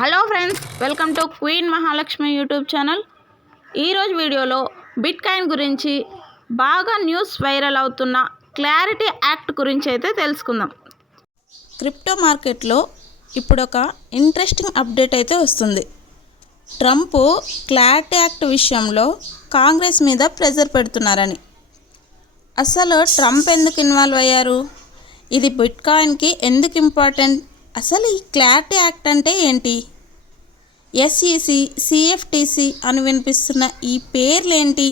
Hello friends, welcome to queen Mahalakshmi YouTube channel. ఈరోజు వీడియోలో bit coin గురించి బాగా న్యూస్ వైరల్ అవుతున్న క్లారిటీ యాక్ట్ గురించి అయితే తెలుసుకుందాం. క్రిప్టో మార్కెట్లో ఇప్పుడు ఒక ఇంట్రెస్టింగ్ అప్డేట్ అయితే వస్తుంది. ట్రంప్ క్లారిటీ యాక్ట్ విషయంలో కాంగ్రెస్ మీద ప్రెజర్ పెడుతున్నారని. అసలు ట్రంప్ ఎందుకు ఇన్వాల్వ్ అయ్యారు? ఇది బిట్ కాయిన్కి ఎందుకు ఇంపార్టెంట్? అసలు ఈ క్లారిటీ యాక్ట్ అంటే ఏంటి? ఎస్ఈసి, సిఎఫ్టిసి అని వినిపిస్తున్న ఈ పేర్లేంటి?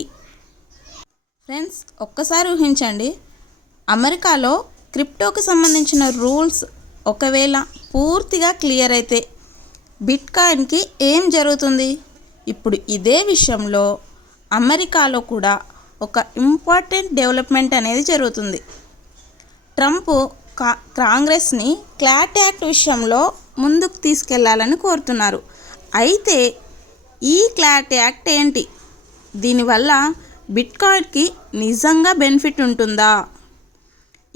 ఫ్రెండ్స్, ఒక్కసారి ఊహించండి. అమెరికాలో క్రిప్టోకి సంబంధించిన రూల్స్ ఒకవేళ పూర్తిగా క్లియర్ అయితే బిట్ కాయిన్కి ఏం జరుగుతుంది? ఇప్పుడు ఇదే విషయంలో అమెరికాలో కూడా ఒక ఇంపార్టెంట్ డెవలప్మెంట్ అనేది జరుగుతుంది. ట్రంప్ కాంగ్రెస్ని క్లారిటీ యాక్ట్ విషయంలో ముందుకు తీసుకెళ్లాలని కోరుతున్నారు. అయితే ఈ క్లారిటీ యాక్ట్ ఏంటి? దీనివల్ల బిట్ కాయిన్కి నిజంగా బెనిఫిట్ ఉంటుందా?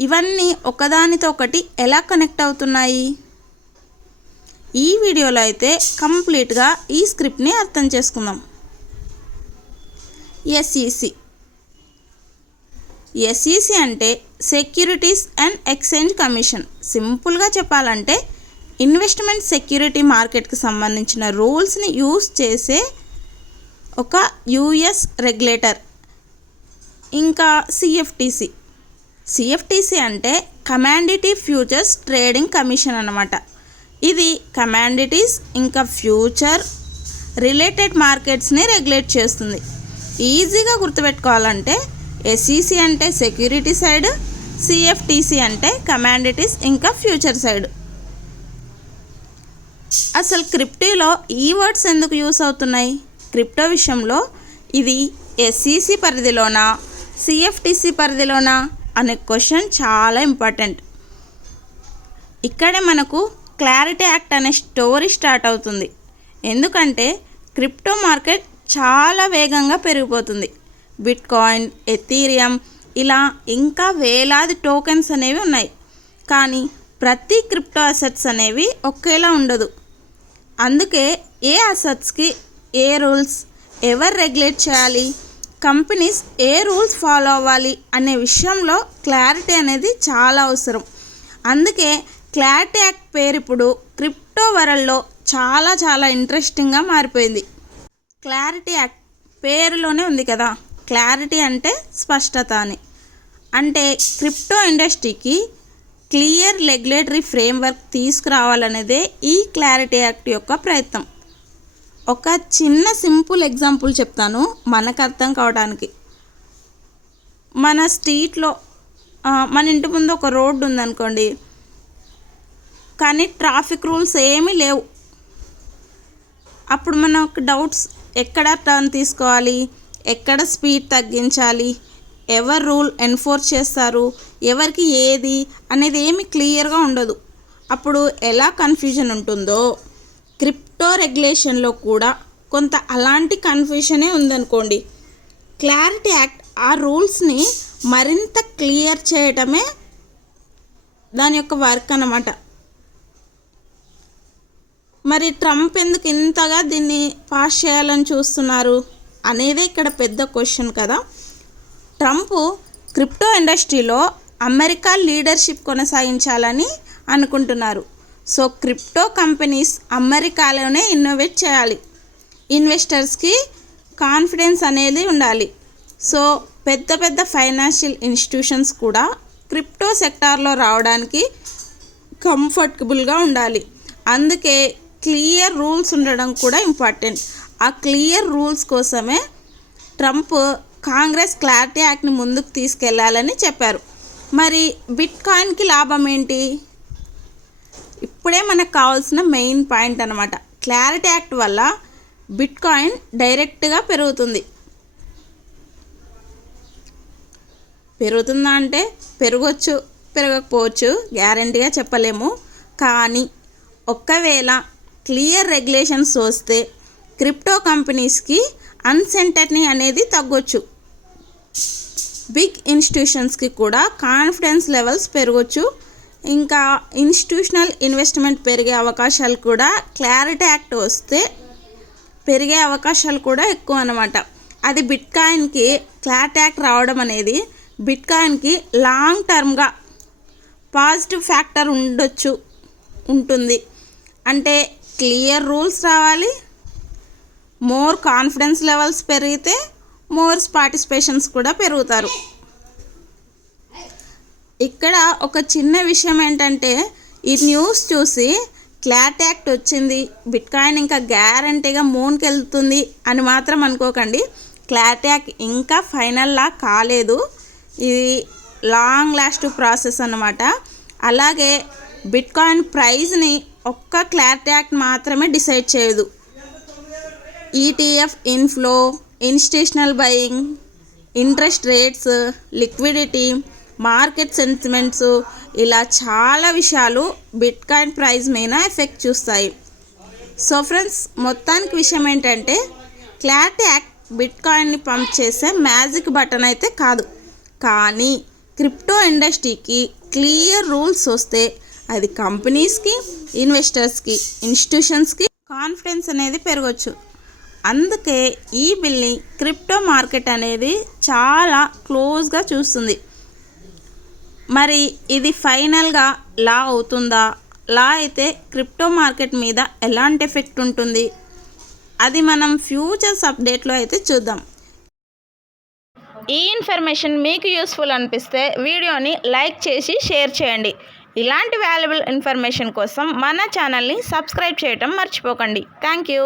ఇవన్నీ ఒకదానితో ఒకటి ఎలా కనెక్ట్ అవుతున్నాయి? ఈ వీడియోలో అయితే కంప్లీట్గా ఈ స్క్రిప్ట్ని అర్థం చేసుకుందాం. ఎస్ఈసి అంటే సెక్యూరిటీస్ అండ్ ఎక్స్చేంజ్ కమిషన్. సింపుల్గా చెప్పాలంటే ఇన్వెస్ట్మెంట్ సెక్యూరిటీ మార్కెట్కి సంబంధించిన రూల్స్ని యూస్ చేసే ఒక యుఎస్ రెగ్యులేటర్. ఇంకా సిఎఫ్టిసి అంటే కమాండిటీ ఫ్యూచర్స్ ట్రేడింగ్ కమిషన్ అన్నమాట. ఇది కమాండిటీస్ ఇంకా ఫ్యూచర్ రిలేటెడ్ మార్కెట్స్ని రెగ్యులేట్ చేస్తుంది. ఈజీగా గుర్తుపెట్టుకోవాలంటే ఎస్ఈసి అంటే సెక్యూరిటీ సైడ్, సిఎఫ్టిసి అంటే కమాండిటీస్ ఇంకా ఫ్యూచర్ సైడ్. అసలు క్రిప్టోలో ఈ వర్డ్స్ ఎందుకు యూస్ అవుతున్నాయి? క్రిప్టో విషయంలో ఇది ఎస్ఈసి పరిధిలోనా, సిఎఫ్టిసి పరిధిలోనా అనే క్వశ్చన్ చాలా ఇంపార్టెంట్. ఇక్కడే మనకు క్లారిటీ యాక్ట్ అనే స్టోరీ స్టార్ట్ అవుతుంది. ఎందుకంటే క్రిప్టో మార్కెట్ చాలా వేగంగా పెరిగిపోతుంది. బిట్ కాయిన్, ఎథీరియం ఇలా ఇంకా వేలాది టోకెన్స్ అనేవి ఉన్నాయి. కానీ ప్రతి క్రిప్టో అసెట్స్ అనేవి ఒకేలా ఉండదు. అందుకే ఏ అసెట్స్కి ఏ రూల్స్, ఎవరు రెగ్యులేట్ చేయాలి, కంపెనీస్ ఏ రూల్స్ ఫాలో అవ్వాలి అనే విషయంలో క్లారిటీ అనేది చాలా అవసరం. అందుకే క్లారిటీ యాక్ట్ పేరు ఇప్పుడు క్రిప్టో వరల్డ్లో చాలా ఇంట్రెస్టింగ్గా మారిపోయింది. క్లారిటీ యాక్ట్ పేరులోనే ఉంది కదా, క్లారిటీ అంటే స్పష్టత అని. అంటే క్రిప్టో ఇండస్ట్రీకి క్లియర్ రెగ్యులేటరీ ఫ్రేమ్వర్క్ తీసుకురావాలనేదే ఈ క్లారిటీ యాక్ట్ యొక్క ప్రయత్నం. ఒక చిన్న సింపుల్ ఎగ్జాంపుల్ చెప్తాను మనకు అర్థం కావడానికి. మన స్ట్రీట్లో మన ఇంటి ముందు ఒక రోడ్డు ఉందనుకోండి, కానీ ట్రాఫిక్ రూల్స్ ఏమీ లేవు. అప్పుడు మనకు డౌట్స్, ఎక్కడ టర్న్ తీసుకోవాలి, ఎక్కడ స్పీడ్ తగ్గించాలి, ఎవరు రూల్ ఎన్ఫోర్స్ చేస్తారు, ఎవరికి ఏది అనేది ఏమి క్లియర్గా ఉండదు. అప్పుడు ఎలా కన్ఫ్యూజన్ ఉంటుందో క్రిప్టో రెగ్యులేషన్లో కూడా కొంత అలాంటి కన్ఫ్యూజనే ఉందనుకోండి. క్లారిటీ యాక్ట్ ఆ రూల్స్ని మరింత క్లియర్ చేయటమే దాని యొక్క వర్క్ అన్నమాట. మరి ట్రంప్ ఎందుకు ఇంతగా దీన్ని పాస్ చేయాలని చూస్తున్నారు అనేదే ఇక్కడ పెద్ద క్వశ్చన్ కదా. ట్రంప్ క్రిప్టో ఇండస్ట్రీలో అమెరికా లీడర్షిప్ కొనసాగించాలని అనుకుంటున్నారు. సో క్రిప్టో కంపెనీస్ అమెరికాలోనే ఇన్నోవేట్ చేయాలి, ఇన్వెస్టర్స్కి కాన్ఫిడెన్స్ అనేది ఉండాలి. సో పెద్ద ఫైనాన్షియల్ ఇన్స్టిట్యూషన్స్ కూడా క్రిప్టో సెక్టార్లో రావడానికి కంఫర్టబుల్గా ఉండాలి. అందుకే క్లియర్ రూల్స్ ఉండడం కూడా ఇంపార్టెంట్. ఆ క్లియర్ రూల్స్ కోసమే ట్రంప్ కాంగ్రెస్ క్లారిటీ యాక్ట్ని ముందుకు తీసుకెళ్లాలని చెప్పారు. మరి బిట్ కాయిన్కి లాభం ఏంటి? ఇప్పుడే మనకు కావాల్సిన మెయిన్ పాయింట్ అన్నమాట. క్లారిటీ యాక్ట్ వల్ల బిట్ కాయిన్ డైరెక్ట్గా పెరుగుతుందా అంటే పెరగచ్చు, పెరగకపోవచ్చు, గ్యారంటీగా చెప్పలేము. కానీ ఒకవేళ క్లియర్ రెగ్యులేషన్స్ వస్తే క్రిప్టో కంపెనీస్కి అన్సర్టెనిటీ అనేది తగ్గొచ్చు. బిగ్ ఇన్స్టిట్యూషన్స్కి కూడా కాన్ఫిడెన్స్ లెవెల్స్ పెరగచ్చు. ఇంకా ఇన్స్టిట్యూషనల్ ఇన్వెస్ట్మెంట్ పెరిగే అవకాశాలు కూడా క్లారిటీ యాక్ట్ వస్తే పెరిగే అవకాశాలు కూడా ఎక్కువ అన్నమాట. అది బిట్కాయిన్కి క్లారిటీ యాక్ట్ రావడం అనేది బిట్కాయిన్కి లాంగ్ టర్మ్గా పాజిటివ్ ఫ్యాక్టర్ ఉంటుంది. అంటే క్లియర్ రూల్స్ రావాలి, మోర్ కాన్ఫిడెన్స్ లెవెల్స్ పెరిగితే మోర్ పార్టిసిపేషన్స్ కూడా పెరుగుతారు. ఇక్కడ ఒక చిన్న విషయం ఏంటంటే ఈ న్యూస్ చూసి క్లారిటీ యాక్ట్ వచ్చింది, బిట్కాయిన్ ఇంకా గ్యారంటీగా మూన్కి వెళ్తుంది అని మాత్రం అనుకోకండి. క్లారిటీ యాక్ట్ ఇంకా ఫైనల్ లా కాలేదు. ఇది లాంగ్ లాస్ట్ ప్రాసెస్ అన్నమాట. అలాగే బిట్కాయిన్ ప్రైస్ని ఒక్క క్లారిటీ యాక్ట్ మాత్రమే డిసైడ్ చేయదు. ETF inflow, institutional buying, interest rates, liquidity, market sentiments, ఇలా చాలా విషయాలు బిట్కాయిన్ ప్రైస్ మీద ఎఫెక్ట్ చూస్తాయి. సో ఫ్రెండ్స్, మొత్తానికి విషయం ఏంటంటే క్లారిటీ యాక్ట్ బిట్కాయిన్ని పంప్ చేసే మ్యాజిక్ బటన్ అయితే కాదు. కానీ క్రిప్టో ఇండస్ట్రీకి క్లియర్ రూల్స్ వస్తే అది కంపెనీస్కి, ఇన్వెస్టర్స్కి, ఇన్స్టిట్యూషన్స్కి కాన్ఫిడెన్స్ అనేది పెరగవచ్చు. అందుకే ఈ బిల్ని క్రిప్టో మార్కెట్ అనేది చాలా క్లోజ్గా చూస్తుంది. మరి ఇది ఫైనల్గా లా అవుతుందా? లా అయితే క్రిప్టో మార్కెట్ మీద ఎలాంటి ఎఫెక్ట్ ఉంటుంది? అది మనం ఫ్యూచర్స్ అప్డేట్లో అయితే చూద్దాం. ఈ ఇన్ఫర్మేషన్ మీకు యూస్ఫుల్ అనిపిస్తే వీడియోని లైక్ చేసి షేర్ చేయండి. ఇలాంటి వాల్యుబుల్ ఇన్ఫర్మేషన్ కోసం మన ఛానల్ని సబ్స్క్రైబ్ చేయటం మర్చిపోకండి. Thank you.